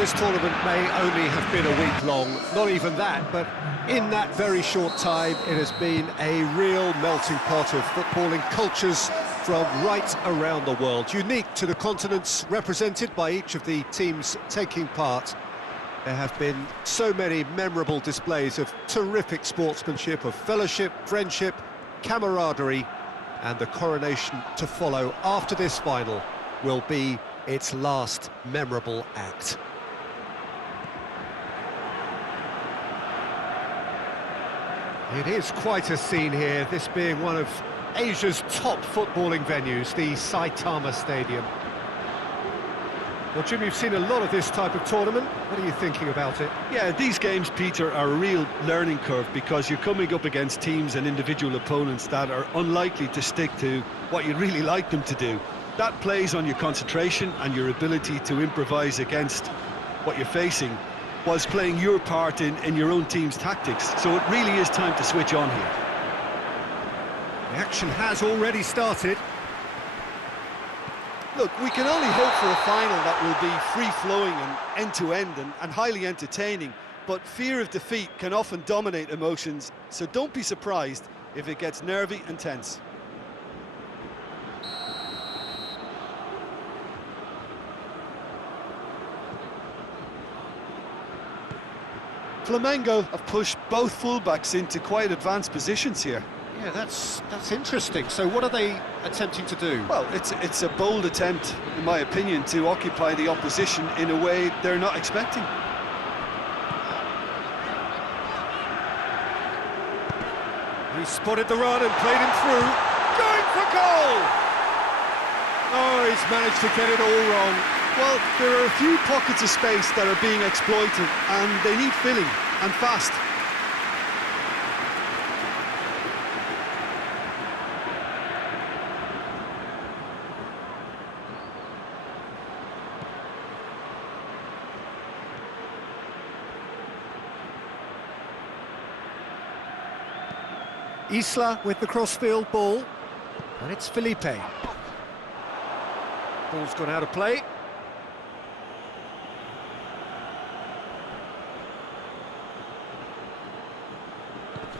this tournament may only have been a week long, not even that, but in that very short time, it has been a real melting pot of footballing cultures from right around the world, unique to the continents represented by each of the teams taking part. There have been so many memorable displays of terrific sportsmanship, of fellowship, friendship, camaraderie, and the coronation to follow after this final will be its last memorable act. It is quite a scene here, this being one of Asia's top footballing venues, the Saitama Stadium. Well, Jim, you've seen a lot of this type of tournament. What are you thinking about it? Yeah, these games, Peter, are a real learning curve because you're coming up against teams and individual opponents that are unlikely to stick to what you'd really like them to do. That plays on your concentration and your ability to improvise against what you're facing, whilst playing your part in your own team's tactics. So it really is time to switch on here. The action has already started. Look, we can only hope for a final that will be free-flowing and end-to-end and highly entertaining, but fear of defeat can often dominate emotions, so don't be surprised if it gets nervy and tense. Flamengo have pushed both fullbacks into quite advanced positions here. Yeah, that's interesting. So what are they attempting to do? Well, it's a bold attempt, in my opinion, to occupy the opposition in a way they're not expecting. He spotted the run and played him through. Going for goal! Oh, he's managed to get it all wrong. Well, there are a few pockets of space that are being exploited, and they need filling, and fast. Isla with the crossfield ball, and it's Felipe. Ball's gone out of play.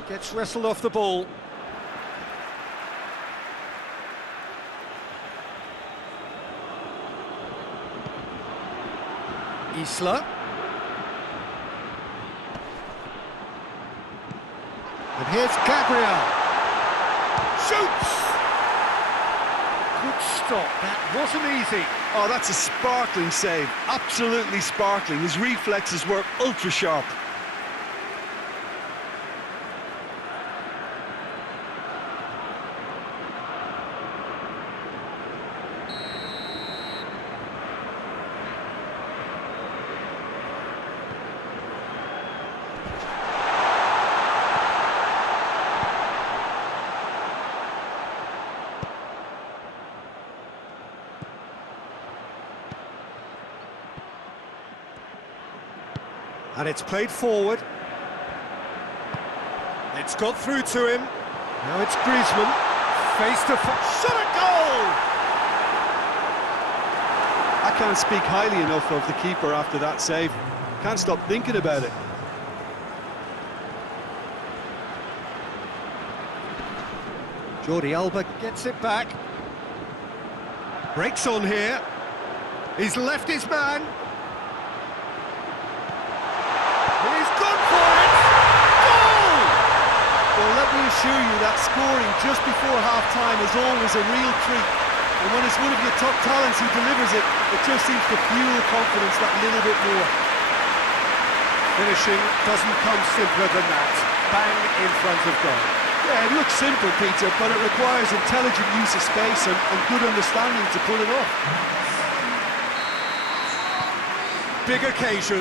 Gets wrestled off the ball. Isla. And here's Gabriel. Shoots! Good stop, that wasn't easy. Oh, that's a sparkling save, absolutely sparkling. His reflexes were ultra sharp. And it's played forward. It's got through to him. Now it's Griezmann. Face to face. Shot at goal! I can't speak highly enough of the keeper after that save. Can't stop thinking about it. Jordi Alba gets it back. Breaks on here. He's left his man. He's gone for it! Goal! Well, let me assure you that scoring just before half-time is always a real treat. And when it's one of your top talents who delivers it, it just seems to fuel confidence that little bit more. Finishing doesn't come simpler than that. Bang in front of goal. Yeah, it looks simple, Peter, but it requires intelligent use of space and good understanding to pull it off. Big occasion.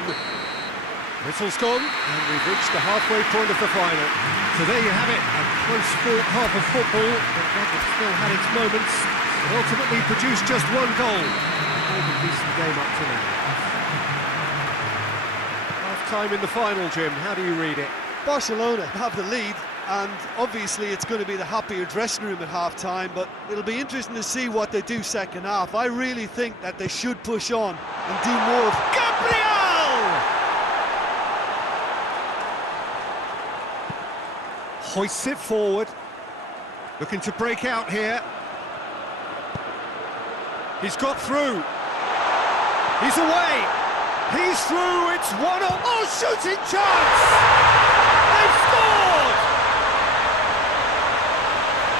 Whistle's gone, and we've reached the halfway point of the final. So there you have it, a close-fought half of football, but one that still had its moments, but ultimately produced just one goal. All a decent game up to now. Half-time in the final, Jim, how do you read it? Barcelona have the lead, and obviously it's going to be the happier dressing room at half-time, but it'll be interesting to see what they do second half. I really think that they should push on and do more of... Gabriel! Hoists it forward. Looking to break out here. He's got through. He's away. He's through. It's 1-0. Oh, shooting chance! They've scored!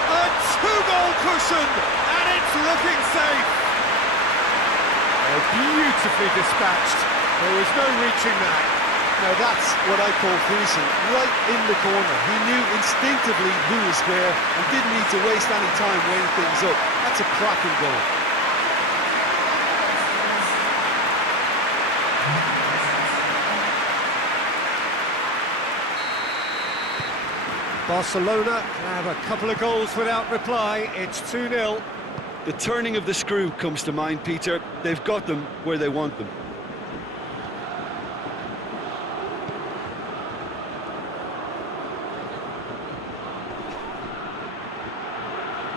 A two-goal cushion, and it's looking safe. Oh, beautifully dispatched. There was no reaching that. Now that's what I call finishing, right in the corner. He knew instinctively who was where and didn't need to waste any time weighing things up. That's a cracking goal. Barcelona have a couple of goals without reply. It's 2-0. The turning of the screw comes to mind, Peter. They've got them where they want them.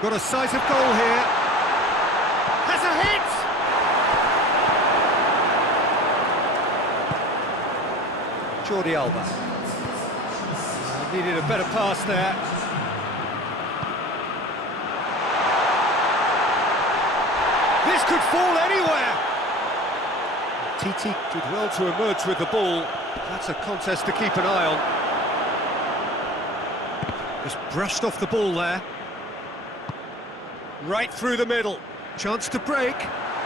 Got a sight of goal here. Has a hit! Jordi Alba. Needed a better pass there. This could fall anywhere! Titi did well to emerge with the ball. That's a contest to keep an eye on. Just brushed off the ball there. Right through the middle. Chance to break.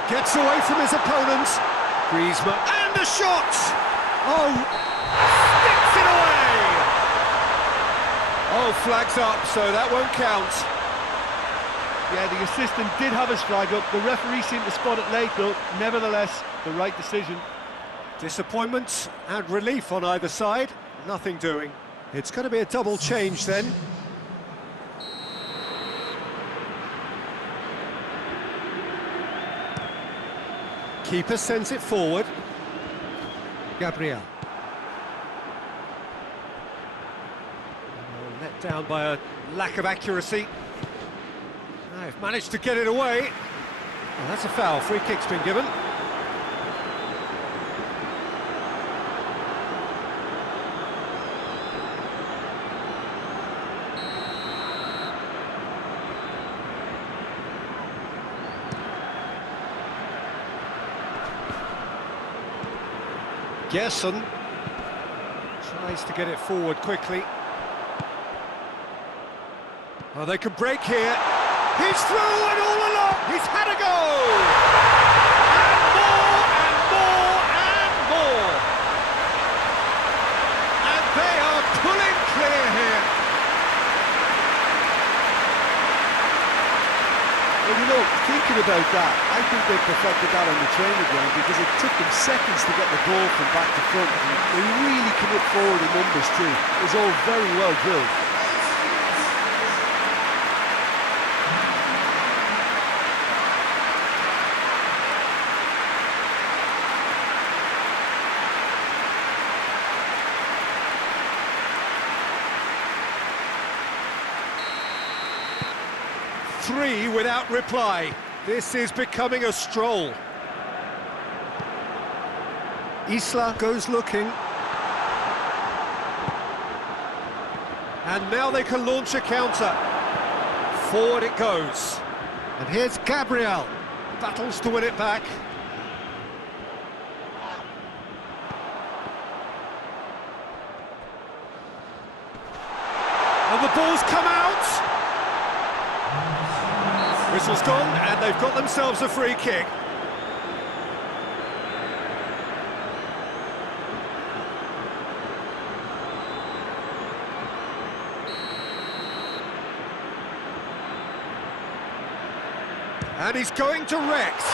Gets away from his opponents. Griezmann, and the shot! Oh, sticks it away! Oh, flags up, so that won't count. Yeah, the assistant did have his flag up. The referee seemed to spot it late, though. Nevertheless, the right decision. Disappointment and relief on either side. Nothing doing. It's going to be a double change then. Keeper sends it forward. Gabriel. Let down by a lack of accuracy. They've managed to get it away. Well, that's a foul. Free kick's been given. Gerson tries to get it forward quickly. Oh, they could break here. He's through and all along. He's had a go. And more and more and more. And they are pulling clear here. Well, you know, thinking about that, I think they perfected that on the training ground because it took them seconds to get the ball from back to front. And they really commit forward in numbers too. It was all very well drilled. Three without reply. This is becoming a stroll. Isla goes looking. And now they can launch a counter. Forward it goes. And here's Gabriel. Battles to win it back. And the ball's come out. Whistle's gone, and they've got themselves a free kick. And he's going to Rex.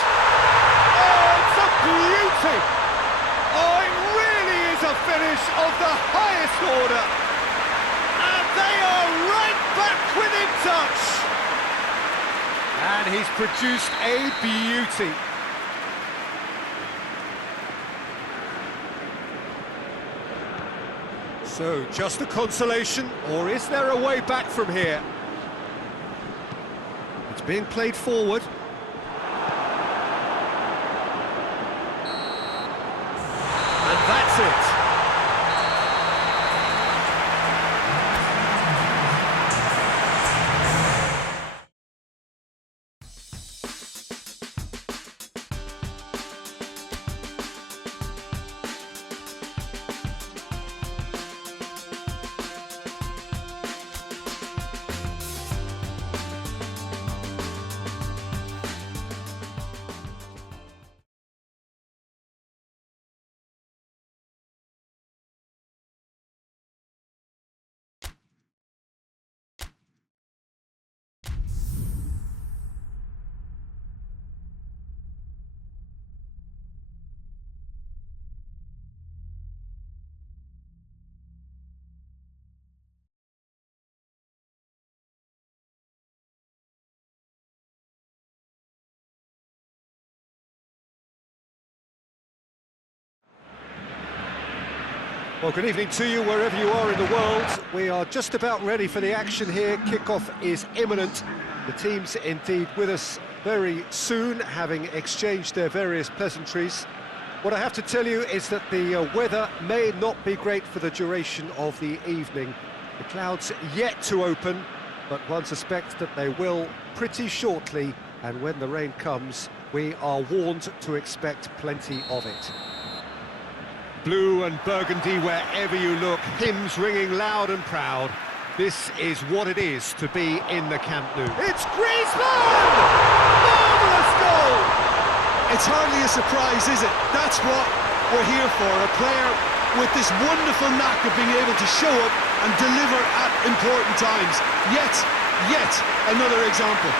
Oh, it's a beauty! Oh, it really is a finish of the highest order. And they are right back within touch. And he's produced a beauty. So, just a consolation, or is there a way back from here? It's being played forward. And that's it. Well, good evening to you wherever you are in the world. We are just about ready for the action here. Kickoff is imminent. The team's indeed with us very soon, having exchanged their various pleasantries. What I have to tell you is that the weather may not be great for the duration of the evening. The clouds yet to open, but one suspects that they will pretty shortly, and when the rain comes, we are warned to expect plenty of it. Blue and burgundy wherever you look, hymns ringing loud and proud. This is what it is to be in the Camp Nou. It's Griezmann! Marvellous goal! It's hardly a surprise, is it? That's what we're here for, a player with this wonderful knack of being able to show up and deliver at important times. Yet another example.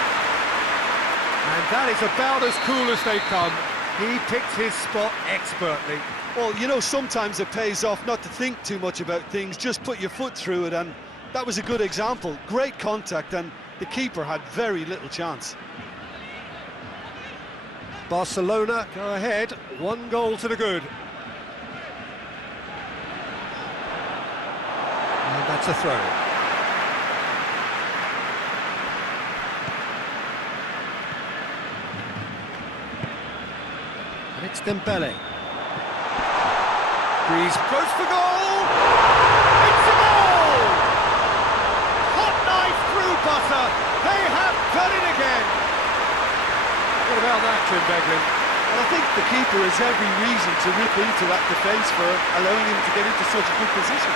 And that is about as cool as they come. He picked his spot expertly. Well, you know, sometimes it pays off not to think too much about things, just put your foot through it, and that was a good example. Great contact, and the keeper had very little chance. Barcelona go ahead, 1 goal to the good. And that's a throw. And it's Dembele. Breeze goes for goal! It's a goal! Hot knife through butter. They have done it again. What about that, Jim Beglin? And I think the keeper has every reason to rip into that defence for allowing him to get into such a good position.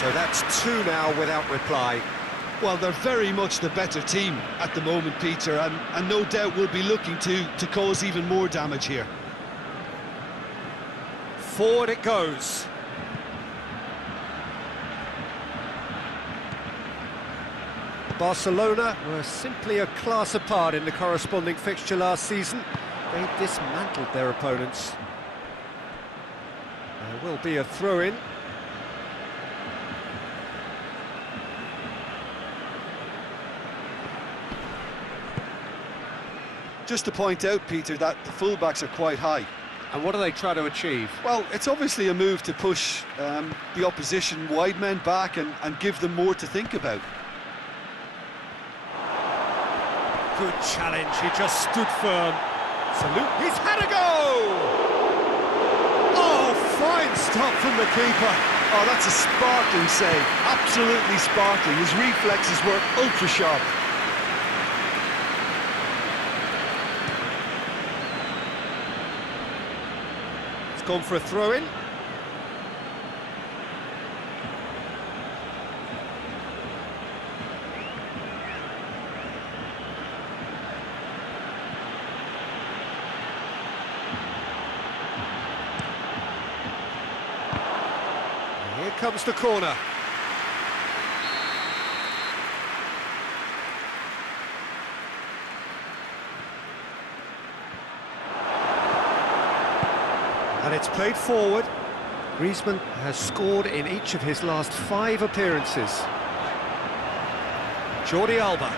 So that's 2 now without reply. Well, they're very much the better team at the moment, Peter, and no doubt will be looking to cause even more damage here. Forward it goes. Barcelona were simply a class apart in the corresponding fixture last season. They dismantled their opponents. There will be a throw-in. Just to point out, Peter, that the fullbacks are quite high. And what do they try to achieve? Well, it's obviously a move to push the opposition wide men back and give them more to think about. Good challenge, he just stood firm. Salute, he's had a go! Oh, fine stop from the keeper. Oh, that's a sparkling save, absolutely sparkling. His reflexes were ultra sharp. Gone for a throw-in. Here comes the corner. And it's played forward. Griezmann has scored in each of his last 5 appearances. Jordi Alba.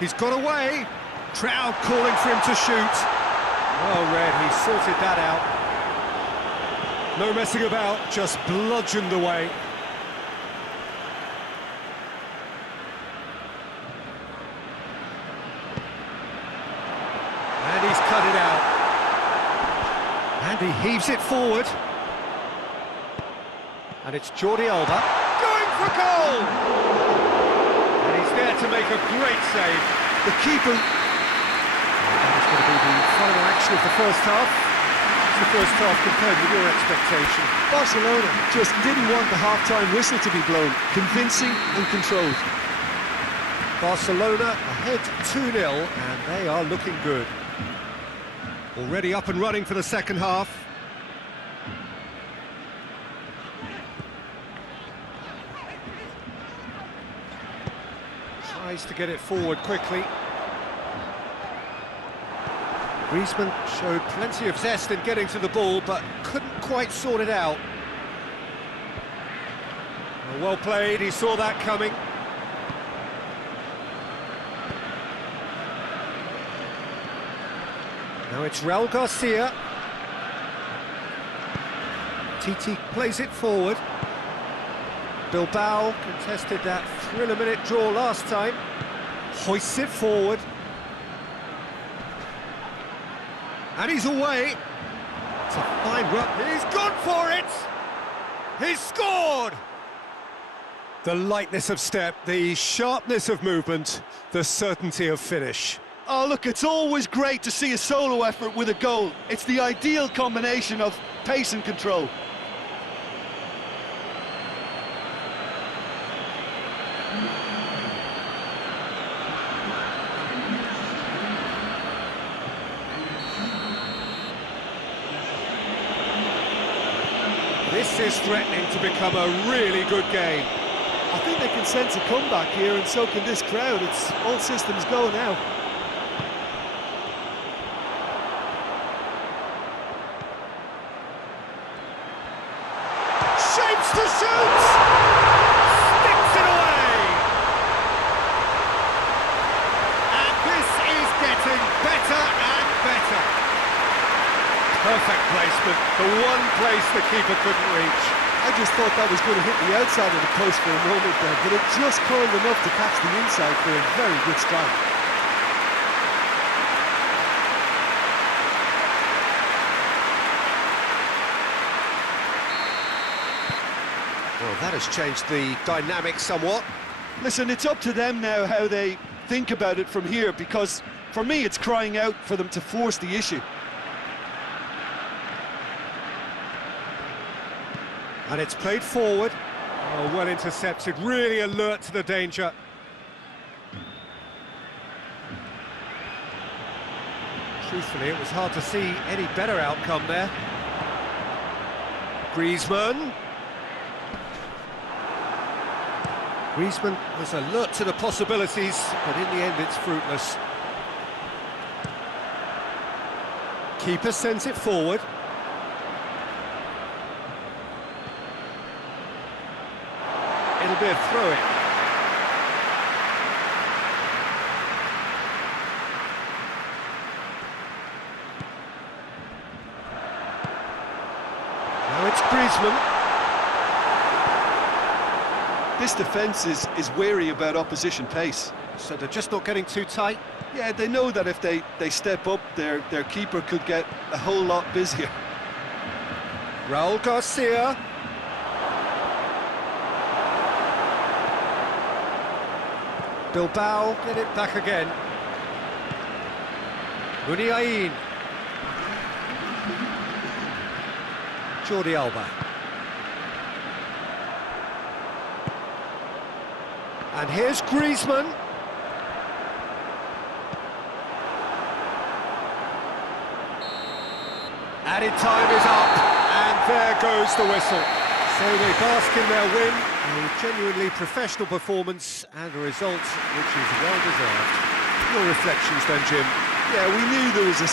He's got away. Crowd calling for him to shoot. Well read, he sorted that out. No messing about, just bludgeoned away. And he's cut it out. And he heaves it forward. And it's Jordi Alba going for goal! And he's there to make a great save. The keeper... That is going to be the final action of the first half. How's the first half compared with your expectation? Barcelona just didn't want the half-time whistle to be blown. Convincing and controlled. Barcelona ahead 2-0, and they are looking good. Already up and running for the second half. Tries to get it forward quickly. Griezmann showed plenty of zest in getting to the ball, but couldn't quite sort it out. Well played, he saw that coming. Now it's Raul Garcia. Titi plays it forward. Bilbao contested that thriller-minute draw last time. Hoists it forward. And he's away. It's a fine run. He's gone for it! He's scored! The lightness of step, the sharpness of movement, the certainty of finish. Oh, look, it's always great to see a solo effort with a goal. It's the ideal combination of pace and control. This is threatening to become a really good game. I think they can sense a comeback here, and so can this crowd. It's all systems go now. Shapes to shoot! Sticks it away! And this is getting better and better. Perfect placement, the one place the keeper couldn't reach. I just thought that was going to hit the outside of the post for a moment there, but it just curled enough to catch the inside for a very good strike. Well, that has changed the dynamic somewhat. Listen, it's up to them now how they think about it from here, because for me it's crying out for them to force the issue. And it's played forward. Oh, well intercepted, really alert to the danger. Truthfully, it was hard to see any better outcome there. Griezmann. Griezmann was alert to the possibilities, but in the end it's fruitless. Keeper sends it forward. It'll be a throw-in. Now it's Griezmann. This defence is wary about opposition pace. So they're just not getting too tight. Yeah, they know that if they step up, their keeper could get a whole lot busier. Raul Garcia. Bilbao get it back again. Muniain. Jordi Alba. And here's Griezmann. Added time is up, and there goes the whistle. So they bask in their win, a genuinely professional performance and a result which is well deserved. Your reflections then, Jim? Yeah, we knew there was a